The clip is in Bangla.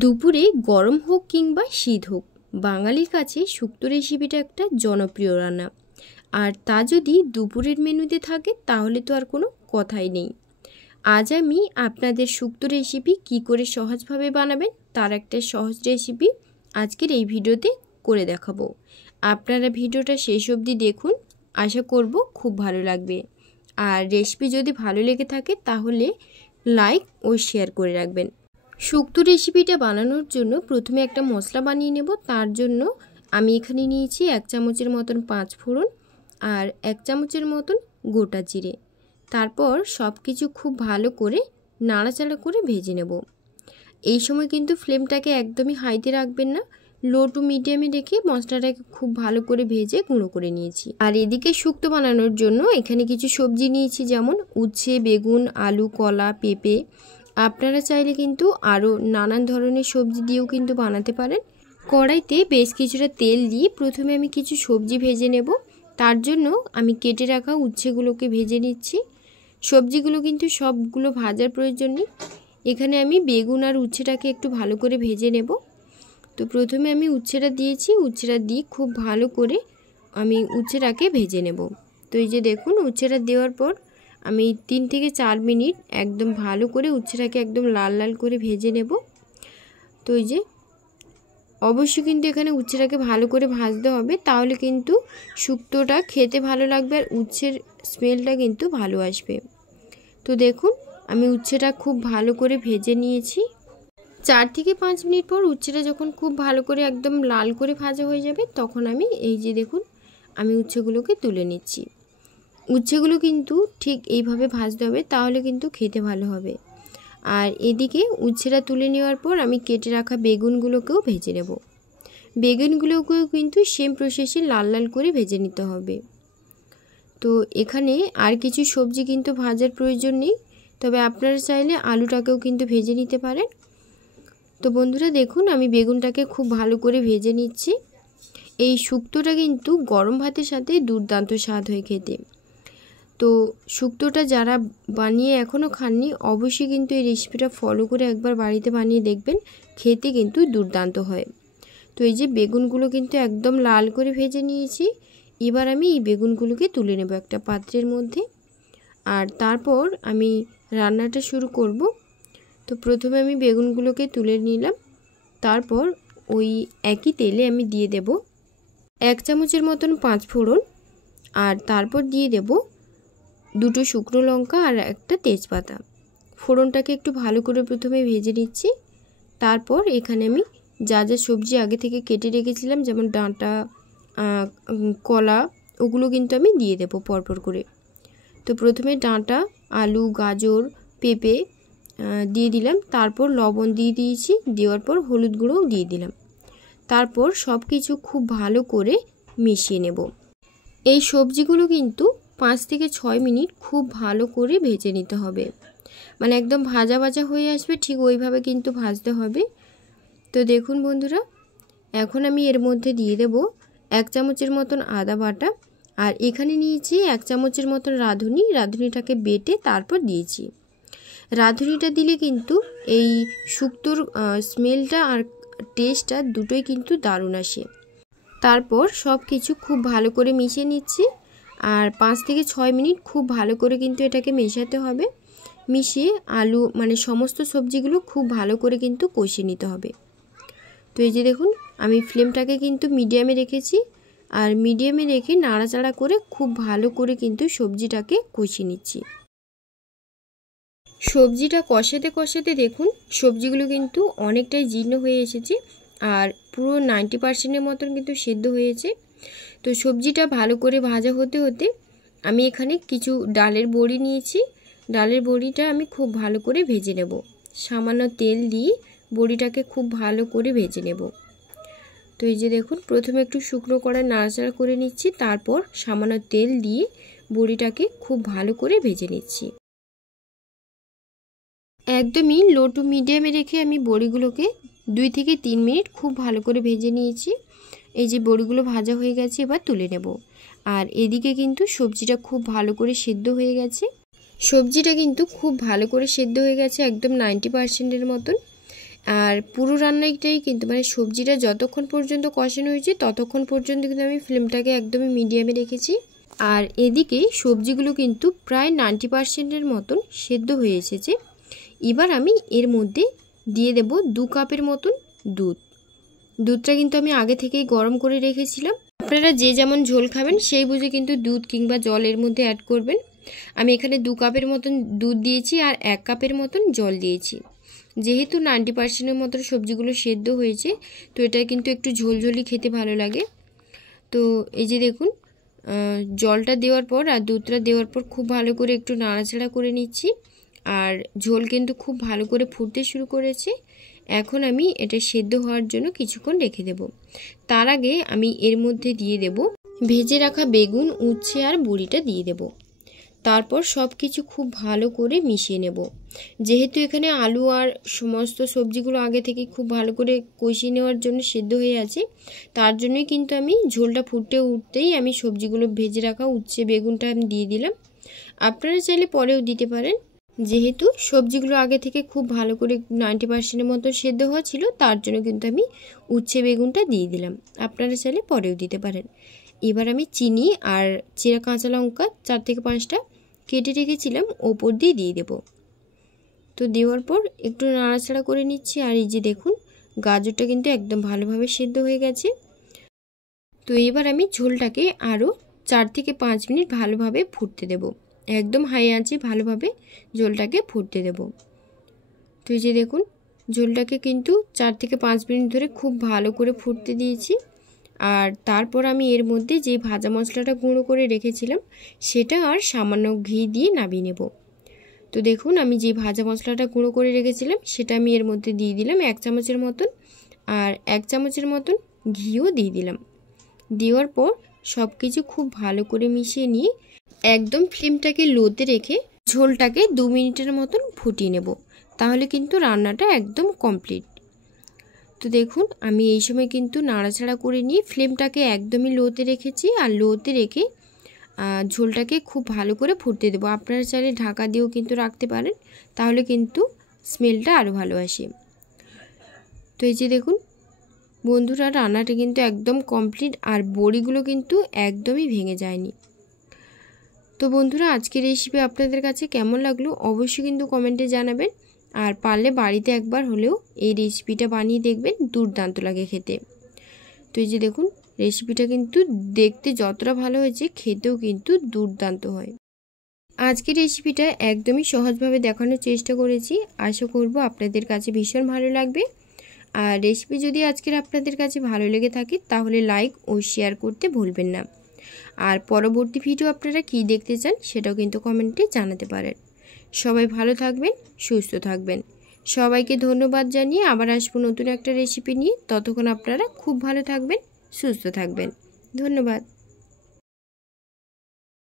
দুপুরে গরম হোক কিংবা শীত হোক, বাঙালির কাছে শুক্তো রেসিপিটা একটা জনপ্রিয় রান্না। আর তা যদি দুপুরের মেনুতে থাকে তাহলে তো আর কোনো কথাই নেই। আজ আমি আপনাদের শুক্তো রেসিপি কি করে সহজভাবে বানাবেন তার একটা সহজ রেসিপি আজকের এই ভিডিওতে করে দেখাবো। আপনারা ভিডিওটা শেষ অবধি দেখুন, আশা করব খুব ভালো লাগবে। আর রেসিপি যদি ভালো লেগে থাকে তাহলে লাইক ও শেয়ার করে রাখবেন। শুক্তো রেসিপিটা বানানোর জন্য প্রথমে একটা মশলা বানিয়ে নেব। তার জন্য আমি এখানে নিয়েছি 1 চামচের মতন 5 ফোড়ন আর 1 চামচের মতন গোটা জিরে। তারপর সব কিছু খুব ভালো করে নাড়াচাড়া করে ভেজে নেব। এই সময় কিন্তু ফ্লেমটাকে একদমই হাইতে রাখবেন না, লো টু মিডিয়ামে রেখে মশলাটাকে খুব ভালো করে ভেজে গুঁড়ো করে নিয়েছি। আর এদিকে শুক্তো বানানোর জন্য এখানে কিছু সবজি নিয়েছি, যেমন উচ্ছে, বেগুন, আলু, কলা, পেঁপে। আপনারা চাইলে কিন্তু আরও নানান ধরনের সবজি দিয়েও কিন্তু বানাতে পারেন। কড়াইতে বেশ কিছুটা তেল দিয়ে প্রথমে আমি কিছু সবজি ভেজে নেব। তার জন্য আমি কেটে রাখা উচ্ছেগুলোকে ভেজে নিচ্ছি। সবজিগুলো কিন্তু সবগুলো ভাজার প্রয়োজন নেই। এখানে আমি বেগুন আর উচ্ছেটাকে একটু ভালো করে ভেজে নেব। তো প্রথমে আমি উচ্ছেটা দিয়েছি, উচ্ছেটা দিয়ে খুব ভালো করে আমি উচ্ছেটাকে ভেজে নেব। তো এই যে দেখুন, উচ্ছেটা দেওয়ার পর আমি 3 থেকে 4 মিনিট একদম ভালো করে উচ্ছেটাকে একদম লাল লাল করে ভেজে নেব। তো এই যে অবশ্যই কিন্তু এখানে উচ্ছেটাকে ভালো করে ভাজতে হবে, তাহলে কিন্তু শুক্তোটা খেতে ভালো লাগবে আর উচ্ছের স্মেলটা কিন্তু ভালো আসবে। তো দেখুন, আমি উচ্ছেটা খুব ভালো করে ভেজে নিয়েছি। 4 থেকে 5 মিনিট পর উচ্ছেটা যখন খুব ভালো করে একদম লাল করে ভাজা হয়ে যাবে, তখন আমি এই যে দেখুন আমি উচ্ছেগুলোকে তুলে নিচ্ছি। উচ্ছেগুলো কিন্তু ঠিক এইভাবে ভাজতে হবে, তাহলে কিন্তু খেতে ভালো হবে। আর এদিকে উচ্ছেটা তুলে নেওয়ার পর আমি কেটে রাখা বেগুনগুলোকেও ভেজে নেব। বেগুনগুলোকেও কিন্তু সেম প্রসেসে লাল লাল করে ভেজে নিতে হবে। তো এখানে আর কিছু সবজি কিন্তু ভাজার প্রয়োজন নেই, তবে আপনারা চাইলে আলুটাকেও কিন্তু ভেজে নিতে পারেন। তো বন্ধুরা দেখুন, আমি বেগুনটাকে খুব ভালো করে ভেজে নিচ্ছি। এই শুক্তোটা কিন্তু গরম ভাতের সাথে দুর্দান্ত স্বাদ হয় খেতে। তো শুক্তোটা যারা বানিয়ে এখনও খাননি, অবশ্যই কিন্তু এই রেসিপিটা ফলো করে একবার বাড়িতে বানিয়ে দেখবেন, খেতে কিন্তু দুর্দান্ত হয়। তো এই যে বেগুনগুলো কিন্তু একদম লাল করে ভেজে নিয়েছি। এবার আমি এই বেগুনগুলোকে তুলে নেব একটা পাত্রের মধ্যে, আর তারপর আমি রান্নাটা শুরু করব। তো প্রথমে আমি বেগুনগুলোকে তুলে নিলাম। তারপর ওই একই তেলে আমি দিয়ে দেব 1 চামচের মতন 5 ফোড়ন, আর তারপর দিয়ে দেব 2টো শুকনো লঙ্কা আর একটা তেজপাতা। ফোড়নটাকে একটু ভালো করে প্রথমে ভেজে নিচ্ছি। তারপর এখানে আমি যা যা সবজি আগে থেকে কেটে রেখেছিলাম, যেমন ডাঁটা, কলা, ওগুলো কিন্তু আমি দিয়ে দেব পরপর করে। তো প্রথমে ডাঁটা, আলু, গাজর, পেঁপে দিয়ে দিলাম। তারপর লবণ দিয়ে দিয়েছি, দেওয়ার পর হলুদ গুঁড়োও দিয়ে দিলাম। তারপর সব কিছু খুব ভালো করে মিশিয়ে নেব। এই সবজিগুলো কিন্তু 5 থেকে 6 মিনিট খুব ভালো করে ভেজে নিতে হবে, মানে একদম ভাজা ভাজা হয়ে আসবে, ঠিক ওইভাবে কিন্তু ভাজতে হবে। তো দেখুন বন্ধুরা, এখন আমি এর মধ্যে দিয়ে দেব 1 চামচের মতন আদা বাটা, আর এখানে নিয়েছি 1 চামচের মতন রাঁধুনি। রাঁধুনিটাকে বেটে তারপর দিয়েছি। রাঁধুনিটা দিলে কিন্তু এই শুক্তোর স্মেলটা আর টেস্টটা দুটোই কিন্তু দারুণ আসে। তারপর সব কিছু খুব ভালো করে মিশিয়ে নিচ্ছি, আর 5 থেকে 6 মিনিট খুব ভালো করে কিন্তু এটাকে মেশাতে হবে। মিশিয়ে আলু মানে সমস্ত সবজিগুলো খুব ভালো করে কিন্তু কষিয়ে নিতে হবে। তো এই যে দেখুন, আমি ফ্লেমটাকে কিন্তু মিডিয়ামে রেখেছি, আর মিডিয়ামে রেখে নাড়াচাড়া করে খুব ভালো করে কিন্তু সবজিটাকে কষিয়ে নিচ্ছি। সবজিটা কষাতে কষাতে দেখুন সবজিগুলো কিন্তু অনেকটাই জীর্ণ হয়ে এসেছে, আর পুরো 90%-এর মতন কিন্তু সেদ্ধ হয়েছে। তো সবজিটা ভালো করে ভাজা হতে হতে আমি এখানে কিছু ডালের বড়ি নিয়েছি। ডালের বড়িটা আমি খুব ভালো করে ভেজে নেব। সামান্য তেল দিয়ে বড়িটাকে খুব ভালো করে ভেজে নেব। তো এই যে দেখুন, প্রথমে একটু শুকনো কড়াই নাড়াচাড়া করে নিচ্ছি, তারপর সামান্য তেল দিয়ে বড়িটাকে খুব ভালো করে ভেজে নিচ্ছি। একদমই লো টু মিডিয়ামে রেখে আমি বড়িগুলোকে 2 থেকে 3 মিনিট খুব ভালো করে ভেজে নিয়েছি। এই যে বড়িগুলো ভাজা হয়ে গেছে, এবার তুলে নেব। আর এদিকে কিন্তু সবজিটা খুব ভালো করে সেদ্ধ হয়ে গেছে। সবজিটা কিন্তু খুব ভালো করে সেদ্ধ হয়ে গেছে, একদম 90%-এর মতন। আর পুরো রান্নাটাই কিন্তু মানে সবজিটা যতক্ষণ পর্যন্ত কষানো হয়েছে ততক্ষণ পর্যন্ত কিন্তু আমি ফ্লেমটাকে একদমই মিডিয়ামে রেখেছি। আর এদিকে সবজিগুলো কিন্তু প্রায় 90%-এর মতন সেদ্ধ হয়ে এসেছে। এবার আমি এর মধ্যে দিয়ে দেব 2 কাপের মতন দুধ। দুধটা কিন্তু আমি আগে থেকেই গরম করে রেখেছিলাম। আপনারা যে যেমন ঝোল খাবেন সেই বুঝে কিন্তু দুধ কিংবা জলের মধ্যে অ্যাড করবেন। আমি এখানে 2 কাপের মতন দুধ দিয়েছি আর 1 কাপের মতন জল দিয়েছি। যেহেতু 90%-এর মতো সবজিগুলো সেদ্ধ হয়েছে, তো এটা কিন্তু একটু ঝোলঝোলি খেতে ভালো লাগে। তো এই যে দেখুন, জলটা দেওয়ার পর আর দুধটা দেওয়ার পর খুব ভালো করে একটু নাড়াচাড়া করে নিচ্ছি। আর ঝোল কিন্তু খুব ভালো করে ফুটতে শুরু করেছে। এখন আমি এটা সেদ্ধ হওয়ার জন্য কিছুক্ষণ রেখে দেব। তার আগে আমি এর মধ্যে দিয়ে দেব ভেজে রাখা বেগুন, উচ্ছে আর বড়িটা দিয়ে দেব। তারপর সব কিছু খুব ভালো করে মিশিয়ে নেব। যেহেতু এখানে আলু আর সমস্ত সবজিগুলো আগে থেকে খুব ভালো করে কষিয়ে নেওয়ার জন্য সেদ্ধ হয়ে আছে, তার জন্যই কিন্তু আমি ঝোলটা ফুটে উঠতেই আমি সবজিগুলো ভেজে রাখা উচ্ছে বেগুনটা আমি দিয়ে দিলাম। আপনারা চাইলে পরেও দিতে পারেন। যেহেতু সবজিগুলো আগে থেকে খুব ভালো করে 90%-এর মতো সেদ্ধ হওয়া ছিল, তার জন্য কিন্তু আমি উচ্ছে বেগুনটা দিয়ে দিলাম। আপনারা চাইলে পরেও দিতে পারেন। এবার আমি চিনি আর চিরা কাঁচা লঙ্কা 4 থেকে 5টা কেটে রেখেছিলাম ওপর দিয়ে দেব। তো দেওয়ার পর একটু নাড়াচাড়া করে নিচ্ছি। আর এই যে দেখুন, গাজরটা কিন্তু একদম ভালোভাবে সেদ্ধ হয়ে গেছে। তো এবার আমি ঝোলটাকে আরও 4 থেকে 5 মিনিট ভালোভাবে ফুটতে দেব। একদম হাই আঁচে ভালোভাবে ঝোলটাকে ফুটতে দেব। তো এই যে দেখুন, ঝোলটাকে কিন্তু 4 থেকে 5 মিনিট ধরে খুব ভালো করে ফুটতে দিয়েছি। আর তারপর আমি এর মধ্যে যে ভাজা মশলাটা গুঁড়ো করে রেখেছিলাম সেটা আর সামান্য ঘি দিয়ে নামিয়ে নেব। তো দেখুন, আমি যে ভাজা মশলাটা গুঁড়ো করে রেখেছিলাম সেটা আমি এর মধ্যে দিয়ে দিলাম 1 চামচের মতন। আর 1 চামচের মতন ঘিও দিয়ে দিলাম। দেওয়ার পর সব কিছু খুব ভালো করে মিশিয়ে নিয়ে একদম ফ্লেমটাকে লোতে রেখে ঝোলটাকে 2 মিনিটের মতন ফুটিয়ে নেব। তাহলে কিন্তু রান্নাটা একদম কমপ্লিট। তো দেখুন, আমি এই সময় কিন্তু নাড়াচাড়া করে নিয়ে ফ্লেমটাকে একদমই লোতে রেখেছি। আর লোতে রেখে ঝোলটাকে খুব ভালো করে ফুটতে দেবো। আপনারা চাইলে ঢাকা দিয়েও কিন্তু রাখতে পারেন, তাহলে কিন্তু স্মেলটা আরও ভালো আসে। তো এই যে দেখুন বন্ধুরা, রান্নাটা কিন্তু একদম কমপ্লিট। আর বড়িগুলো কিন্তু একদমই ভেঙে যায়নি। তো বন্ধুরা, আজকের রেসিপি আপনাদের কাছে কেমন লাগলো অবশ্যই কিন্তু কমেন্টে জানাবেন। আর পারলে বাড়িতে একবার হলেও এই রেসিপিটা বানিয়ে দেখবেন, দুর্দান্ত লাগে খেতে। তো এই যে দেখুন, রেসিপিটা কিন্তু দেখতে যতটা ভালো হয়েছে খেতেও কিন্তু দুর্দান্ত হয়। আজকের রেসিপিটা একদমই সহজভাবে দেখানোর চেষ্টা করেছি। আশা করব আপনাদের কাছে ভীষণ ভালো লাগবে। আর রেসিপি যদি আজকের আপনাদের কাছে ভালো লেগে থাকে তাহলে লাইক ও শেয়ার করতে ভুলবেন না। আর পরবর্তী ভিডিও আপনারা কী দেখতে চান সেটাও কিন্তু কমেন্টে জানাতে পারেন। সবাই ভালো থাকবেন, সুস্থ থাকবেন। সবাইকে ধন্যবাদ জানিয়ে আবার আসবো নতুন একটা রেসিপি নিয়ে। ততক্ষণ আপনারা খুব ভালো থাকবেন, সুস্থ থাকবেন। ধন্যবাদ।